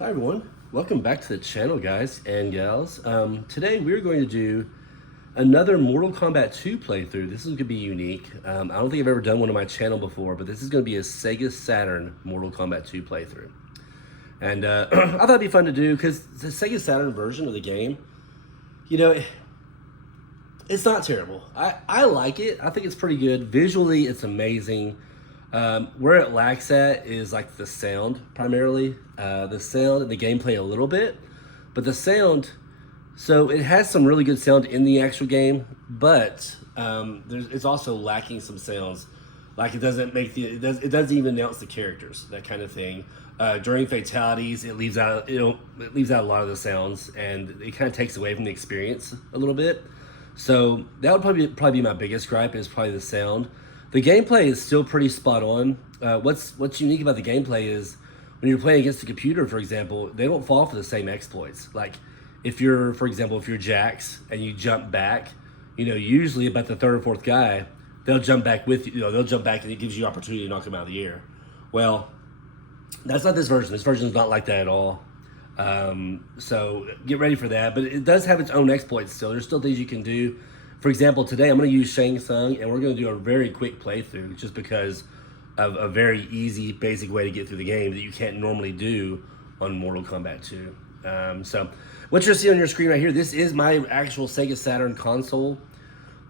Hi everyone, welcome back to the channel, guys and gals. Today we're going to do another Mortal Kombat 2 playthrough. This is going to be unique. I don't think I've ever done one on my channel before, but this is going to be a Sega Saturn Mortal Kombat 2 playthrough. And I thought it'd be fun to do because the Sega Saturn version of the game, you know, it's not terrible. I like it. I think it's pretty good. Visually, it's amazing. Where it lacks at is like the sound primarily. The sound and the gameplay a little bit. But the sound, so it has some really good sound in the actual game, but it's also lacking some sounds. Like it doesn't make it doesn't even announce the characters, that kind of thing. During fatalities, it leaves out it leaves out a lot of the sounds, and it kind of takes away from the experience a little bit. So that would probably be my biggest gripe, is probably the sound. The gameplay is still pretty spot on. What's unique about the gameplay is when you're playing against a computer, for example, they don't fall for the same exploits. Like if you're, for example, if you're Jax and you jump back, usually about the third or fourth guy, they'll jump back with you. They'll jump back and it gives you opportunity to knock them out of the air. Well, that's not this version. This version is not like that at all. So get ready for that. But it does have its own exploits still. There's still things you can do. For example, today I'm going to use Shang Tsung, and we're going to do a very quick playthrough just because of a very easy, basic way to get through the game that you can't normally do on Mortal Kombat 2. So what you're seeing on your screen right here, this is my actual Sega Saturn console.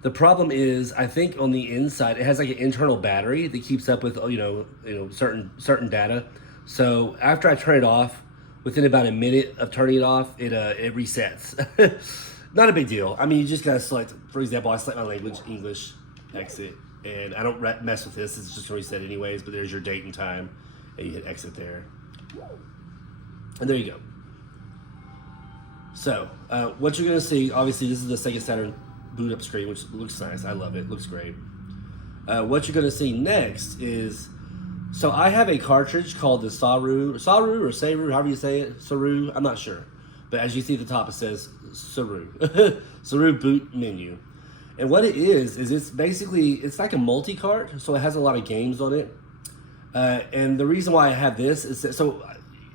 The problem is, I think on the inside, it has like an internal battery that keeps up with certain data. So after I turn it off, within about a minute of turning it off, it resets. Not a big deal. I mean, you just gotta select, for example, I select my language, English, exit, and I don't mess with this, it's just gonna reset anyways, but there's your date and time, and you hit exit there. And there you go. So, what you're gonna see, obviously this is the Sega Saturn boot up screen, which looks nice, I love it, looks great. What you're gonna see next is, so I have a cartridge called the Saroo, or Saroo, however you say it, Saroo, I'm not sure. But as you see at the top, it says Saroo. Saroo boot menu. And what it is it's basically, it's like a multi-cart, so it has a lot of games on it. And the reason why I have this is that, so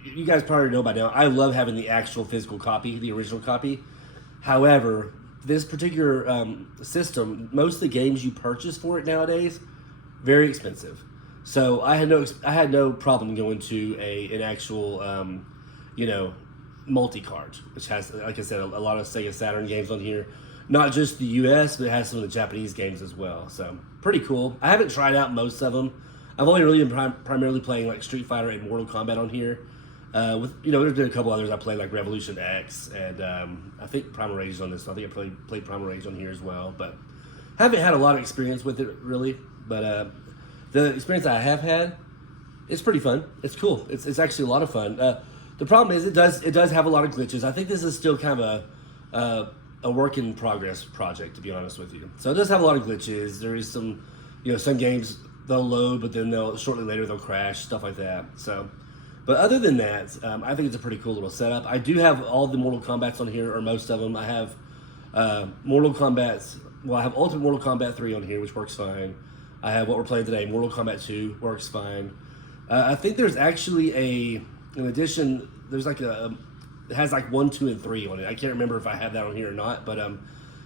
you guys probably know by now, I love having the actual physical copy, the original copy. However, this particular system, most of the games you purchase for it nowadays, very expensive. So I had no problem going to an actual, multi-cart, which has, like I said, a lot of Sega Saturn games on here. Not just the US, but it has some of the Japanese games as well. So pretty cool. I haven't tried out most of them. I've only really been primarily playing like Street Fighter and Mortal Kombat on here. There's been a couple others I played, like Revolution X, and I think Primal Rage is on this. So I think I played Primal Rage on here as well. But haven't had a lot of experience with it really. But the experience I have had, it's pretty fun. It's cool. It's actually a lot of fun. The problem is it does have a lot of glitches. I think this is still kind of a work in progress project, to be honest with you. So it does have a lot of glitches. There is some, some games they'll load, but then shortly later they'll crash, stuff like that. So, but other than that, I think it's a pretty cool little setup. I do have all the Mortal Kombats on here, or most of them. I have Mortal Kombat. Well, I have Ultimate Mortal Kombat 3 on here, which works fine. I have what we're playing today, Mortal Kombat 2, works fine. I think there's actually in addition, there's like it has like 1, 2, and 3 on it. I can't remember if I have that on here or not, but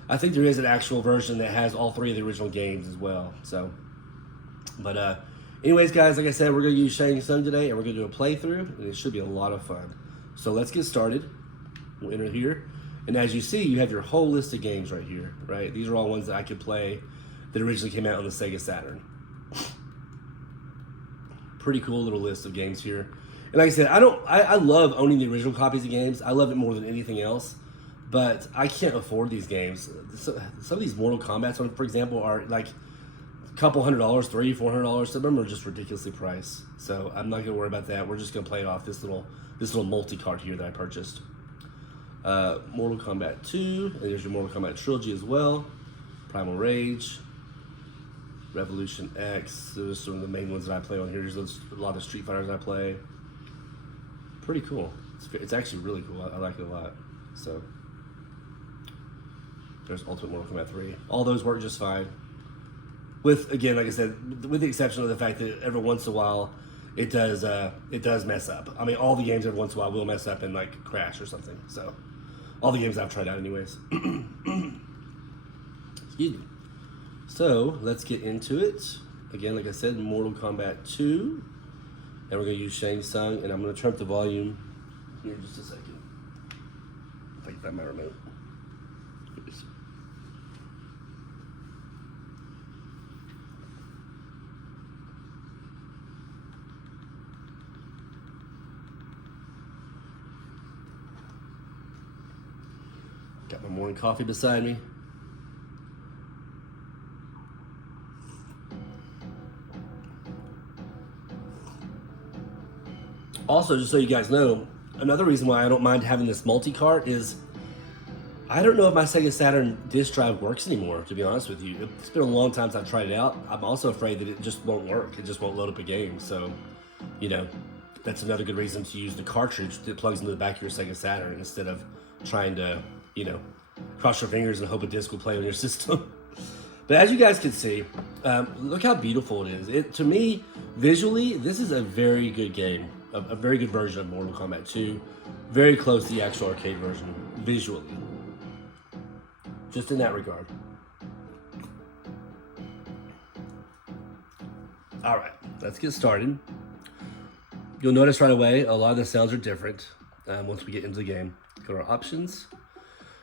I think there is an actual version that has all 3 of the original games as well. So, but anyways, guys, like I said, we're gonna use Shang Tsung today, and we're gonna do a playthrough, and it should be a lot of fun. So let's get started. We'll enter here, and as you see, you have your whole list of games right here. Right, these are all ones that I could play that originally came out on the Sega Saturn. Pretty cool little list of games here. And like I said, I love owning the original copies of games. I love it more than anything else. But I can't afford these games. Some of these Mortal Kombats, for example, are like a couple $100, $300, $400. Some of them are just ridiculously priced. So I'm not gonna worry about that. We're just gonna play off this little multi-cart here that I purchased. Mortal Kombat 2, and there's your Mortal Kombat trilogy as well. Primal Rage, Revolution X. Those are some of the main ones that I play on here. There's a lot of Street Fighters I play. Pretty cool. It's actually really cool. I like it a lot. So there's Ultimate Mortal Kombat 3. All those work just fine. With, again, like I said, with the exception of the fact that every once in a while it does mess up. I mean, all the games every once in a while will mess up and like crash or something. So, all the games I've tried out, anyways. Excuse me. So let's get into it. Again, like I said, Mortal Kombat 2, and we're gonna use Shang Tsung, and I'm gonna turn up the volume here in just a second. If I can find my remote. Oops. Got my morning coffee beside me. Also, just so you guys know, another reason why I don't mind having this multi-cart is I don't know if my Sega Saturn disk drive works anymore, to be honest with you. It's been a long time since I've tried it out. I'm also afraid that it just won't work. It just won't load up a game. So, you know, that's another good reason to use the cartridge that plugs into the back of your Sega Saturn instead of trying to, you know, cross your fingers and hope a disc will play on your system. But as you guys can see, look how beautiful it is. To me, visually, this is a very good game. A very good version of Mortal Kombat 2. Very close to the actual arcade version, visually. Just in that regard. Alright, let's get started. You'll notice right away, a lot of the sounds are different once we get into the game. Go to our options.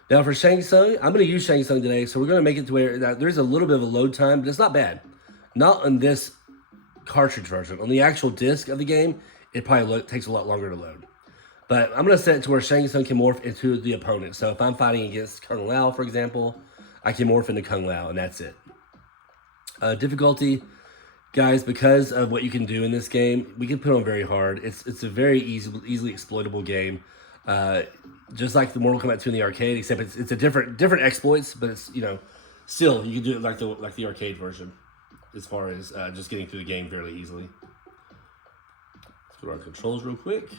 Now for Shang Tsung, I'm going to use Shang Tsung today, so we're going to make it to where there's a little bit of a load time, but it's not bad. Not on this cartridge version. On the actual disc of the game, it probably takes a lot longer to load. But I'm going to set it to where Shang Tsung can morph into the opponent. So if I'm fighting against Kung Lao, for example, I can morph into Kung Lao, and that's it. Difficulty, guys, because of what you can do in this game, we can put on very hard. It's a very easily exploitable game. Just like the Mortal Kombat 2 in the arcade, except it's a different exploits, but it's, you know, still you can do it like the arcade version, as far as just getting through the game fairly easily. Let's go to our controls real quick.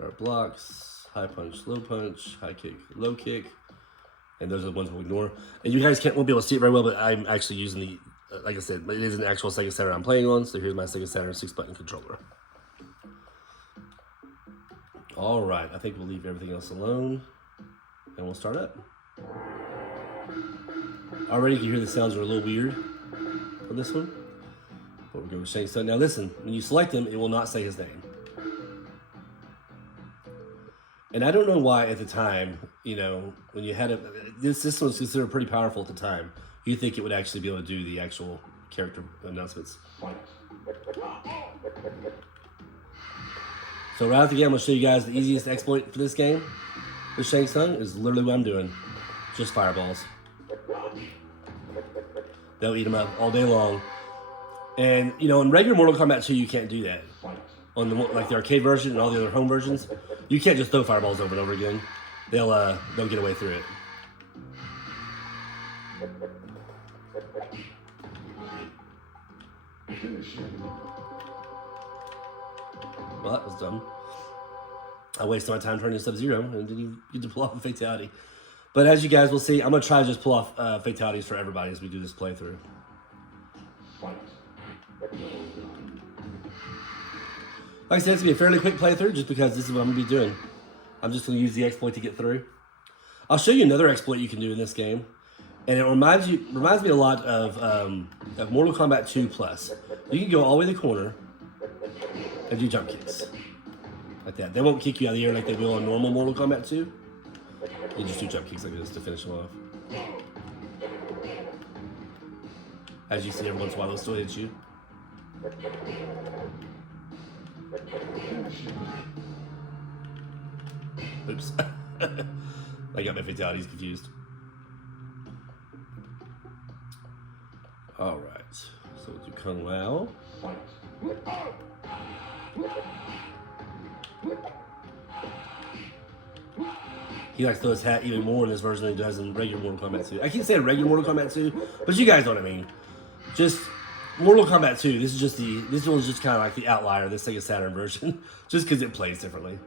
Our blocks: high punch, low punch, high kick, low kick, and those are the ones we'll ignore. And you guys won't be able to see it very well, but I'm actually using the, like I said, it is an actual Sega Saturn I'm playing on. So here's my Sega Saturn 6-button controller. All right, I think we'll leave everything else alone, and we'll start up. Already you can hear the sounds are a little weird on this one, but we're going with Shang Tsung. Now listen, when you select him, it will not say his name. And I don't know why at the time, you know, when you had this system was considered pretty powerful at the time. You think it would actually be able to do the actual character announcements. So right out the game, I'm going to show you guys the easiest exploit for this game. With Shang Tsung is literally what I'm doing. Just fireballs. They'll eat them up all day long. And, you know, in regular Mortal Kombat 2, you can't do that. On the arcade version and all the other home versions, you can't just throw fireballs over and over again. They'll get away through it. Well, that was dumb. I wasted my time turning Sub-Zero and didn't even get to pull off a Fatality. But as you guys will see, I'm going to try to just pull off Fatalities for everybody as we do this playthrough. Like I said, it's going to be a fairly quick playthrough just because this is what I'm going to be doing. I'm just going to use the exploit to get through. I'll show you another exploit you can do in this game. And it reminds me a lot of Mortal Kombat 2 Plus. You can go all the way to the corner and do jump kicks. Like that. They won't kick you out of the air like they will on normal Mortal Kombat 2. You just do jump kicks like this to finish them off. As you see, every once in a while they'll still hit you. Oops. I got my fatalities confused. Alright. So we'll do Kung Lao. He likes to throw his hat even more in this version than he does in regular Mortal Kombat 2. I keep saying regular Mortal Kombat 2, but you guys know what I mean. Just Mortal Kombat 2, this one's just kind of like the outlier, the Sega Saturn version, just because it plays differently.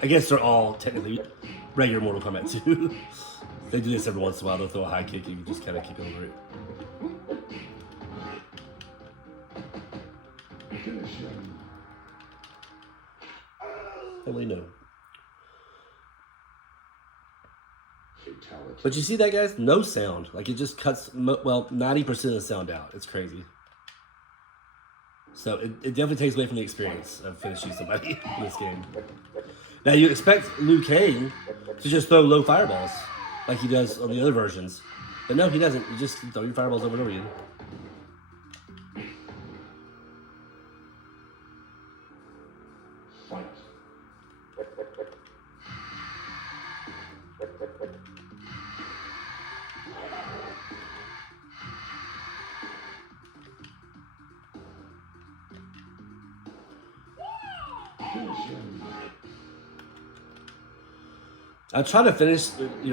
I guess they're all technically regular Mortal Kombat 2. They do this every once in a while, they'll throw a high kick, you can just kind of kick over it. Don't really know. Fatality. But you see that, guys? No sound. Like, it just cuts, well, 90% of the sound out. It's crazy. So it definitely takes away from the experience of finishing somebody in this game. Now, you expect Liu Kang to just throw low fireballs like he does on the other versions. But no, he doesn't. You just throw your fireballs over and over again. Fight. I try to finish,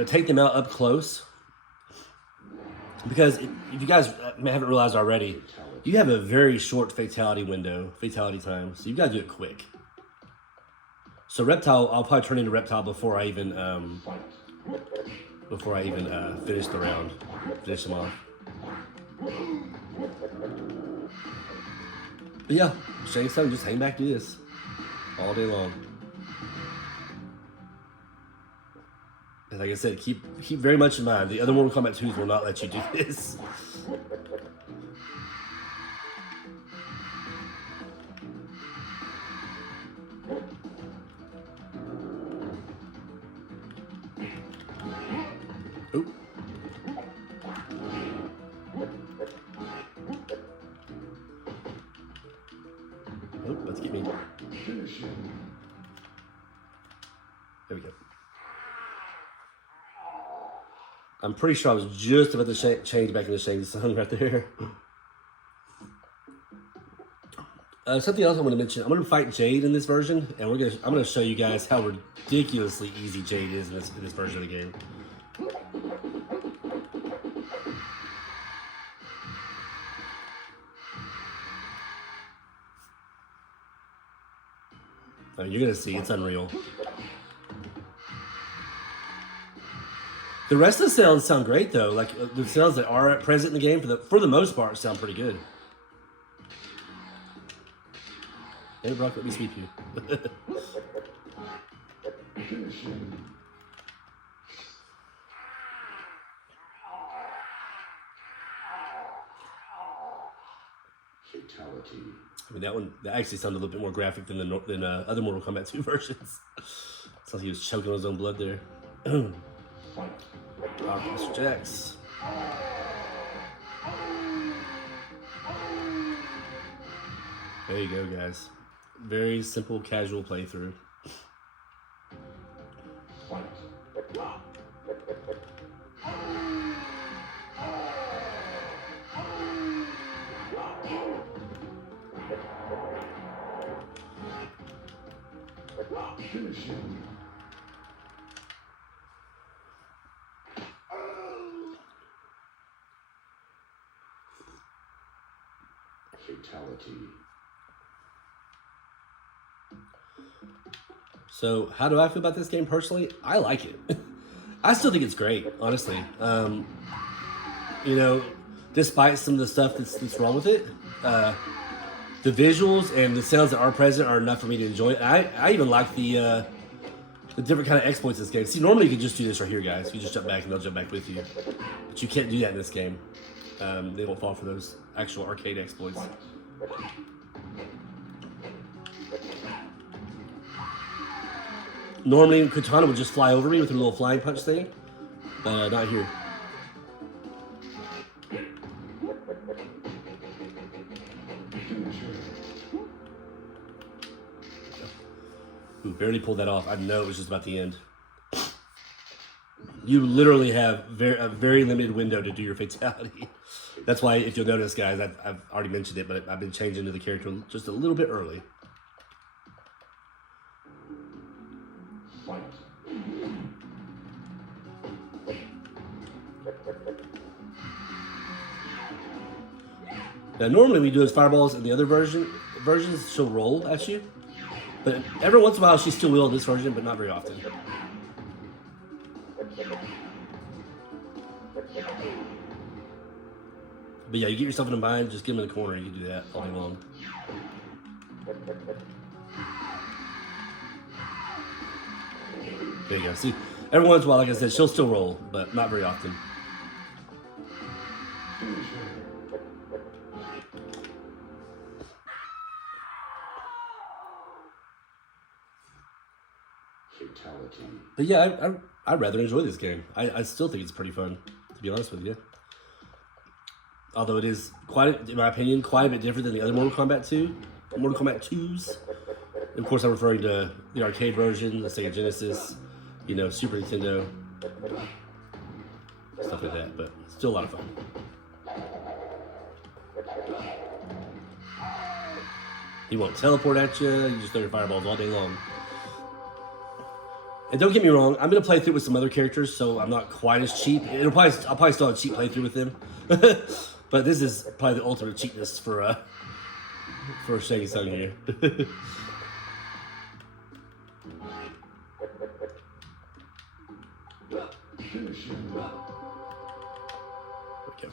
take them out up close. Because if you guys haven't realized already, you have a very short fatality time. So you've got to do it quick. So Reptile, I'll probably turn into Reptile before I even finish the round, finish him off. But yeah, Sega Saturn, just hang back, do this all day long. And like I said, keep very much in mind, the other Mortal Kombat 2s will not let you do this. Oop. Oh, let's get me. There we go. I'm pretty sure I was just about to change back into Shang Tsung right there. Something else I want to mention. I'm going to fight Jade in this version, and I'm going to show you guys how ridiculously easy Jade is in this version of the game. I mean, you're going to see, it's unreal. The rest of the sounds sound great, though. Like, the sounds that are present in the game, for the most part, sound pretty good. Hey, Brock, let me sweep you. Fatality. I mean, that actually sounded a little bit more graphic than other Mortal Kombat 2 versions. Sounds like he was choking on his own blood there. Mr. Jax. There you go, guys. Very simple, casual playthrough. Fatality. So, how do I feel about this game personally? I like it. I still think it's great, honestly. Despite some of the stuff that's wrong with it, the visuals and the sounds that are present are enough for me to enjoy it. I even like the different kind of exploits in this game. See, normally you can just do this right here, guys. You just jump back and they'll jump back with you. But you can't do that in this game. They won't fall for those actual arcade exploits. Normally, Kitana would just fly over me with her little flying punch thing, but not here. Ooh, barely pulled that off. I know it was just about the end. You literally have a very limited window to do your fatality. That's why, if you'll notice, guys, I've already mentioned it, but I've been changing to the character just a little bit early. Now, normally we do his fireballs in the other versions, she'll roll at you. But every once in a while, she still will in this version, but not very often. But yeah, you get yourself in a bind, just get him in the corner, you can do that all day long. There you go. See, every once in a while, like I said, she'll still roll, but not very often. Fatality. But yeah, I rather enjoy this game. I still think it's pretty fun, to be honest with you. Although it is quite, in my opinion, quite a bit different than the other Mortal Kombat 2s. Of course, I'm referring to the arcade version, the Sega Genesis, you know, Super Nintendo, stuff like that. But still a lot of fun. He won't teleport at you. You just throw your fireballs all day long. And don't get me wrong, I'm gonna play through with some other characters, so I'm not quite as cheap. I'll probably still have a cheap playthrough with them. But this is probably the ultimate cheapness for Sega Saturn here. Okay.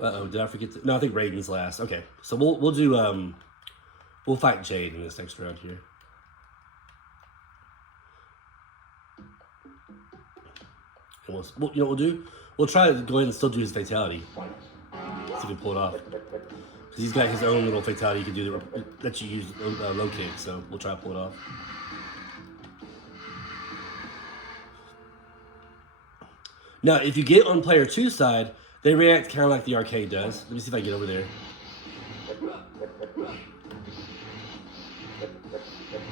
Uh-oh, did I forget no, I think Raiden's last. Okay. So we'll do we'll fight Jade in this next round here. And we'll you know what we'll do? We'll try to go ahead and still do his fatality. See if we can pull it off. Because he's got his own little fatality you can do that you use locate, so we'll try to pull it off. Now, if you get on player 2's side, they react kind of like the arcade does. Let me see if I can get over there.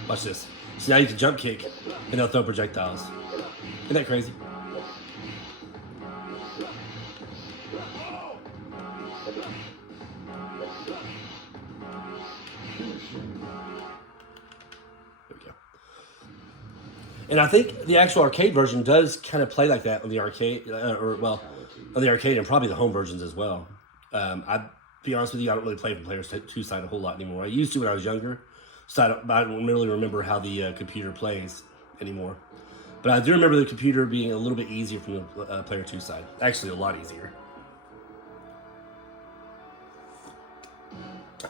Watch this. So now you can jump kick, and they'll throw projectiles. Isn't that crazy? There we go. And I think the actual arcade version does kind of play like that on the arcade, on the arcade and probably the home versions as well. I'd be honest with you, I don't really play from players 2 side a whole lot anymore. I used to when I was younger, so I don't really remember how the computer plays anymore. But I do remember the computer being a little bit easier from the player 2 side. Actually, a lot easier.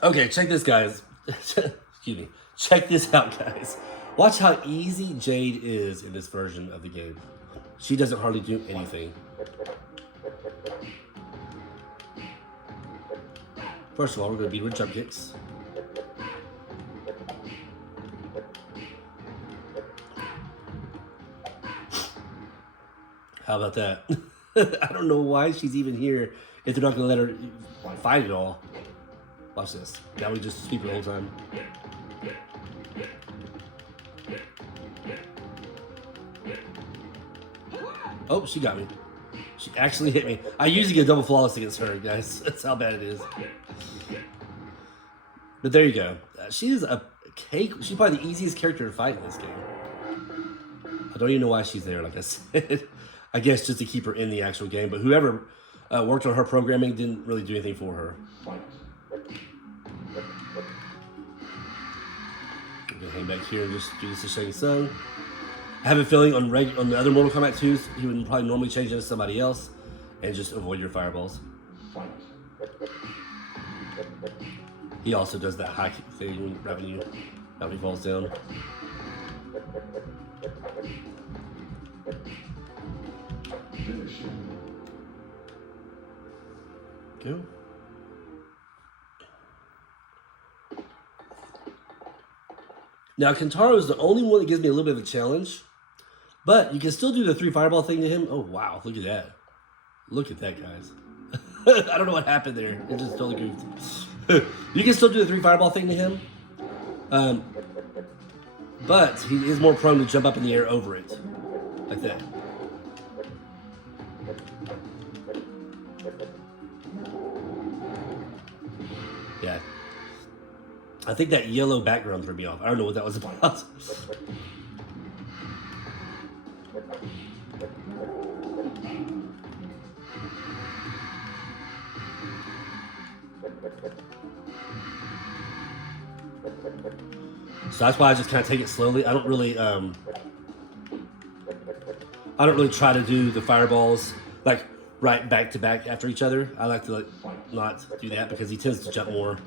Okay, check this, guys. Excuse me. Check this out, guys. Watch how easy Jade is in this version of the game. She doesn't hardly do anything. First of all, we're going to beat her with jump kicks. How about that? I don't know why she's even here if they're not going to let her fight at all. Watch this. Now we just sweep her the whole time. Oh, she got me. She actually hit me. I usually get double flawless against her, guys. That's how bad it is. But there you go. She is a cake. She's probably the easiest character to fight in this game. I don't even know why she's there, like I said. I guess just to keep her in the actual game. But whoever worked on her programming didn't really do anything for her. I'm gonna hang back here and just do this to Shang Tsung. I have a feeling on the other Mortal Kombat 2s, he would probably normally change into somebody else and just avoid your fireballs. He also does that high kick thing right when he falls down. Go. Now, Kintaro is the only one that gives me a little bit of a challenge, but you can still do the 3 fireball thing to him. Oh, wow. Look at that. Look at that, guys. I don't know what happened there. It just totally goofed. You can still do the 3 fireball thing to him, but he is more prone to jump up in the air over it. Like that. Yeah. I think that yellow background threw me off. I don't know what that was about. So that's why I just kind of take it slowly. I don't really try to do the fireballs. Like right back to back after each other. I like to not do that because he tends to jump more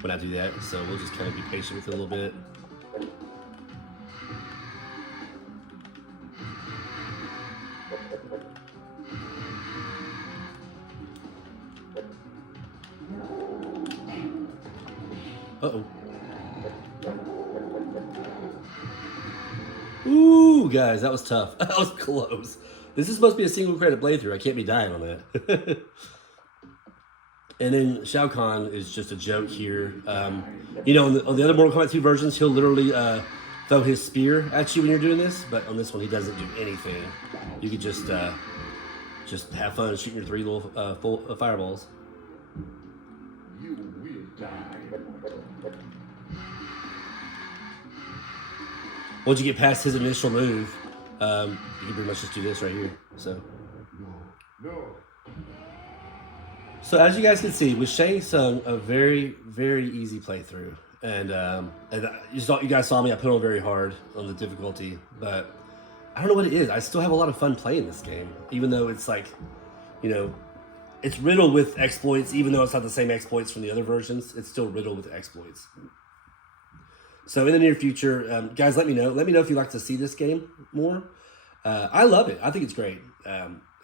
when I do that. So we'll just kind of be patient with it a little bit. Uh-oh. Ooh, guys, that was tough. That was close. This is supposed to be a single credit playthrough. I can't be dying on that. And then Shao Kahn is just a joke here. You know, on the other Mortal Kombat 2 versions, he'll literally throw his spear at you when you're doing this. But on this one, he doesn't do anything. You could just have fun shooting your 3 little fireballs. You will die. Once you get past his initial move, you can pretty much just do this right here. So as you guys can see, with Shang Tsung, a very, very easy playthrough. And you guys saw me, I put on very hard on the difficulty, but I don't know what it is. I still have a lot of fun playing this game, even though it's like, you know, it's riddled with exploits. Even though it's not the same exploits from the other versions, it's still riddled with exploits. So in the near future, guys, let me know. Let me know if you'd like to see this game more. I love it. I think it's great.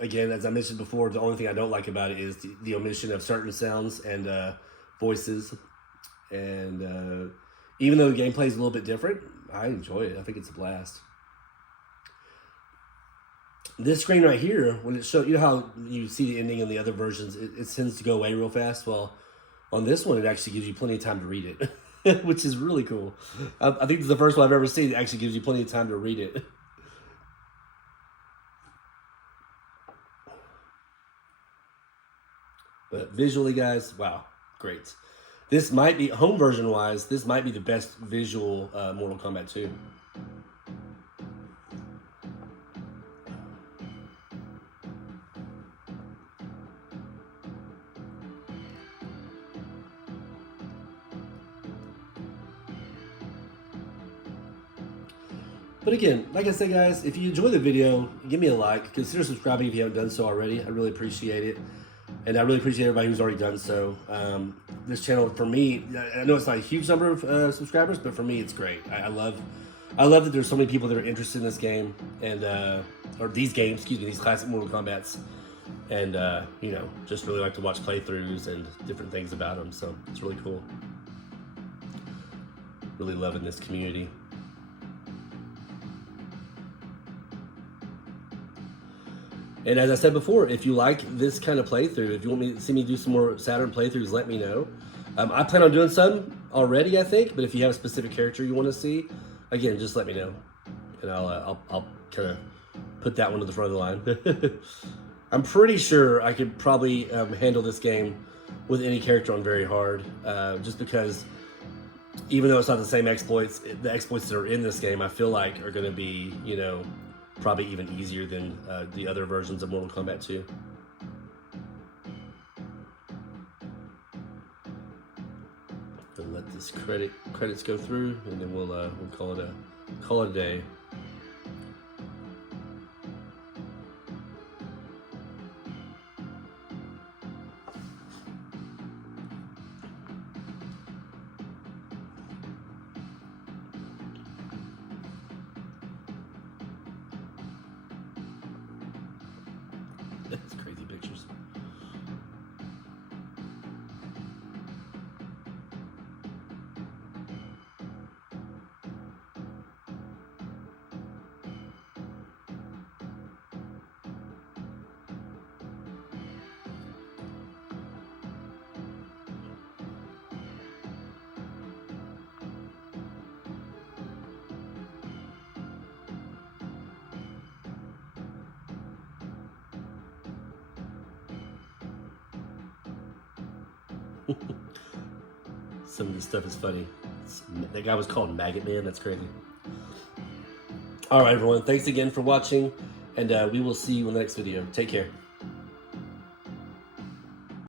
Again, as I mentioned before, the only thing I don't like about it is the omission of certain sounds and voices. And even though the gameplay is a little bit different, I enjoy it. I think it's a blast. This screen right here, when it shows, you know how you see the ending in the other versions, it tends to go away real fast. Well, on this one, it actually gives you plenty of time to read it. Which is really cool. I think this is the first one I've ever seen that actually gives you plenty of time to read it. But visually, guys, wow, great. This might be, home version wise, this might be the best visual Mortal Kombat 2. But again, like I said, guys, if you enjoy the video, give me a like. Consider subscribing if you haven't done so already. I really appreciate it. And I really appreciate everybody who's already done so. This channel, for me, I know it's not a huge number of subscribers, but for me, it's great. I love that there's so many people that are interested in this game, and or these games, excuse me, these classic Mortal Kombats. And, you know, just really like to watch playthroughs and different things about them. So it's really cool. Really loving this community. And as I said before, if you like this kind of playthrough, if you want me to see me do some more Saturn playthroughs, let me know. I plan on doing some already, I think, but if you have a specific character you want to see, again, just let me know. And I'll kind of put that one to the front of the line. I'm pretty sure I could probably handle this game with any character on very hard, just because even though it's not the same exploits, the exploits that are in this game, I feel like are going to be, you know, probably even easier than the other versions of Mortal Kombat 2. So let this credits go through, and then we'll call it a day. That's crazy pictures. Some of this stuff is funny. That guy was called Maggot Man. That's crazy. All right, everyone. Thanks again for watching, and we will see you in the next video. Take care.